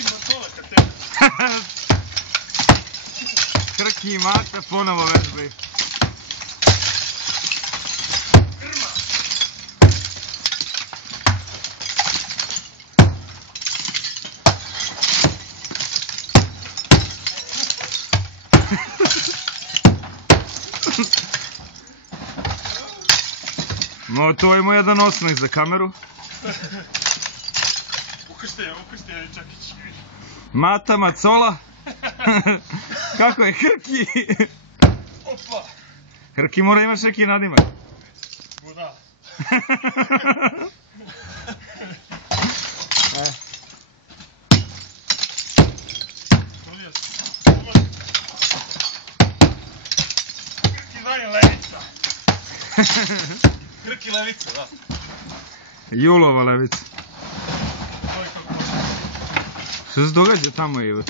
Krki Matola kad te... Krki i Mata ponovo vežbaju. Grma! No, to je moj jedan osmeh za kameru. Ukršte je Čakić. Mata Macola. Kako je, Hrki? Opa! Hrki mora imaš neki nadimak. Buda. Krki Vanja Levica. Krki Levica, da. Julova Levica. To je kako... Što se događa tamo, Ivo?